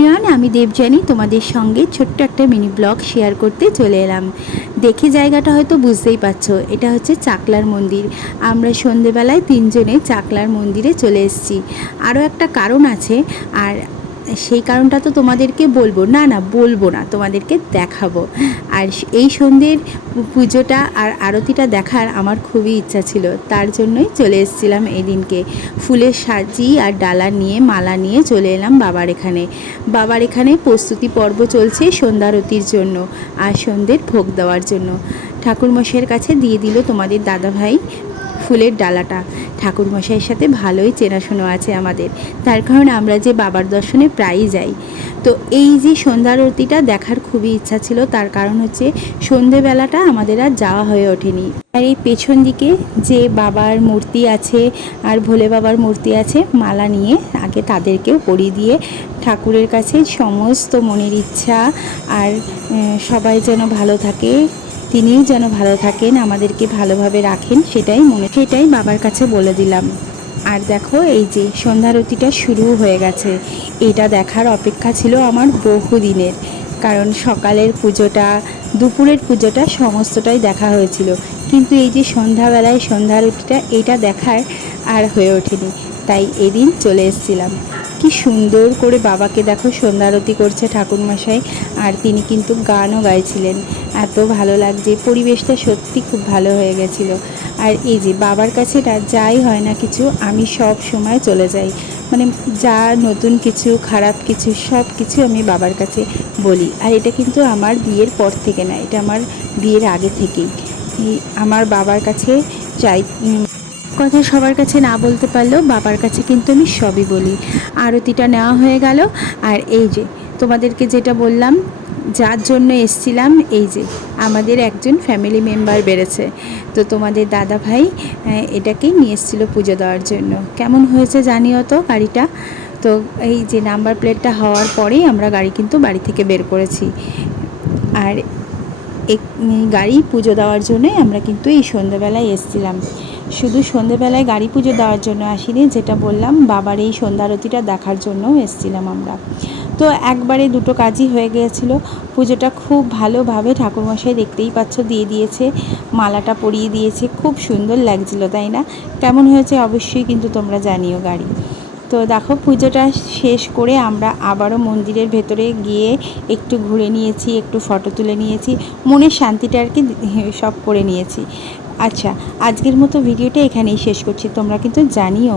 Everyone, আমি দেবযানী তোমাদের সঙ্গে ছোট্ট একটা মিনি ব্লগ শেয়ার করতে চলে এলাম। দেখে জায়গাটা হয়তো বুঝতেই পারছো, এটা হচ্ছে চাকলার মন্দির। আমরা সন্ধেবেলায় তিনজনে চাকলার মন্দিরে চলে এসেছি। আরও একটা কারণ আছে, আর সেই কারণটা তো তোমাদেরকে বলবো না, তোমাদেরকে দেখাবো। আর এই সন্ধ্যের পুজোটা আর আরতিটা দেখার আমার খুবই ইচ্ছা ছিল, তার জন্যই চলে এসেছিলাম এই দিনকে। ফুলের সাজি আর ডালা নিয়ে, মালা নিয়ে চলে এলাম বাবার এখানে প্রস্তুতি পর্ব চলছে সন্ধ্যারতির জন্য আর সন্ধ্যের ভোগ দেওয়ার জন্য। ঠাকুরমশাইয়ের কাছে দিয়ে দিল তোমাদের দাদাভাই ফুলের ডালাটা। ঠাকুরমশাইয়ের সাথে ভালোই চেনাশোনা আছে আমাদের, তার কারণে আমরা যে বাবার দর্শনে প্রায়ই যাই। তো এই যে সন্ধ্যারতিটা দেখার খুবই ইচ্ছা ছিল, তার কারণ হচ্ছে সন্ধেবেলাটা আমাদের আর যাওয়া হয়ে ওঠেনি। আর এই পেছন দিকে যে বাবার মূর্তি আছে আর ভোলে বাবার মূর্তি আছে, মালা নিয়ে আগে তাদেরকেও পরিয়ে দিয়ে ঠাকুরের কাছে সমস্ত মনের ইচ্ছা আর সবাই যেন ভালো থাকে, তিনিও যেন ভালো থাকেন, আমাদেরকে ভালোভাবে রাখেন, সেটাই বাবার কাছে বলে দিলাম। আর দেখো, এই যে সন্ধ্যারতিটা শুরু হয়ে গেছে। এটা দেখার অপেক্ষা ছিল আমার বহুদিনের, কারণ সকালের পুজোটা, দুপুরের পুজোটা সমস্তটাই দেখা হয়েছিল, কিন্তু এই যে সন্ধ্যাবেলায় সন্ধ্যারতিটা, এটা দেখার আর হয়ে ওঠেনি। তাই এদিন চলে এসেছিলাম। কি সুন্দর করে বাবাকে দেখো সন্ধ্যারতি করছে ঠাকুরমশাই, আর তিনি কিন্তু গানও গাইছিলেন। এত ভালো লাগছে, পরিবেশটা সত্যি খুব ভালো হয়ে গেছিলো। আর এই যে বাবার কাছে যাই হয় না কিছু, আমি সব সময় চলে যাই, মানে যা নতুন কিছু, খারাপ কিছু, সব কিছু আমি বাবার কাছে বলি। আর এটা কিন্তু আমার বিয়ের পর থেকে না, এটা আমার বিয়ের আগে থেকেই আমার বাবার কাছে চাই। কথা সবার কাছে না বলতে পারলেও বাবার কাছে কিন্তু আমি সবই বলি। আরতিটা নেওয়া হয়ে গেল। আর এই যে তোমাদেরকে যেটা বললাম, যার জন্য এসছিলাম, এই যে আমাদের একজন ফ্যামিলি মেম্বার বেড়েছে, তো তোমাদের দাদা ভাই এটাকেই নিয়ে এসেছিলো পুজো দেওয়ার জন্য। কেমন হয়েছে জানিও তো গাড়িটা। তো এই যে নাম্বার প্লেটটা হওয়ার পরেই আমরা গাড়ি কিন্তু বাড়ি থেকে বের করেছি। আর এই গাড়ি পুজো দেওয়ার জন্যই আমরা কিন্তু এই সন্ধ্যেবেলায় এসেছিলাম। শুধু সন্ধ্যেবেলায় গাড়ি পুজো দেওয়ার জন্য আসিনি, যেটা বললাম বাবার এই সন্ধ্যারতিটা দেখার জন্যও এসেছিলাম আমরা। তো একবারে দুটো কাজই হয়ে গিয়েছিলো। পুজোটা খুব ভালোভাবে ঠাকুরমশাই, দেখতেই পাচ্ছ, দিয়ে দিয়েছে, মালাটা পরিয়ে দিয়েছে, খুব সুন্দর লাগছিলো, তাই না? কেমন হয়েছে অবশ্যই কিন্তু তোমরা জানিও গাড়ি। তো দেখো, পুজোটা শেষ করে আমরা আবারও মন্দিরের ভেতরে গিয়ে একটু ঘুরে নিয়েছি, একটু ফটো তুলে নিয়েছি, মনের শান্তিটা আর কি সব করে নিয়েছি। আচ্ছা, আজকের মতো ভিডিওটা এখানেই শেষ করছি, তোমরা কিন্তু জানিও।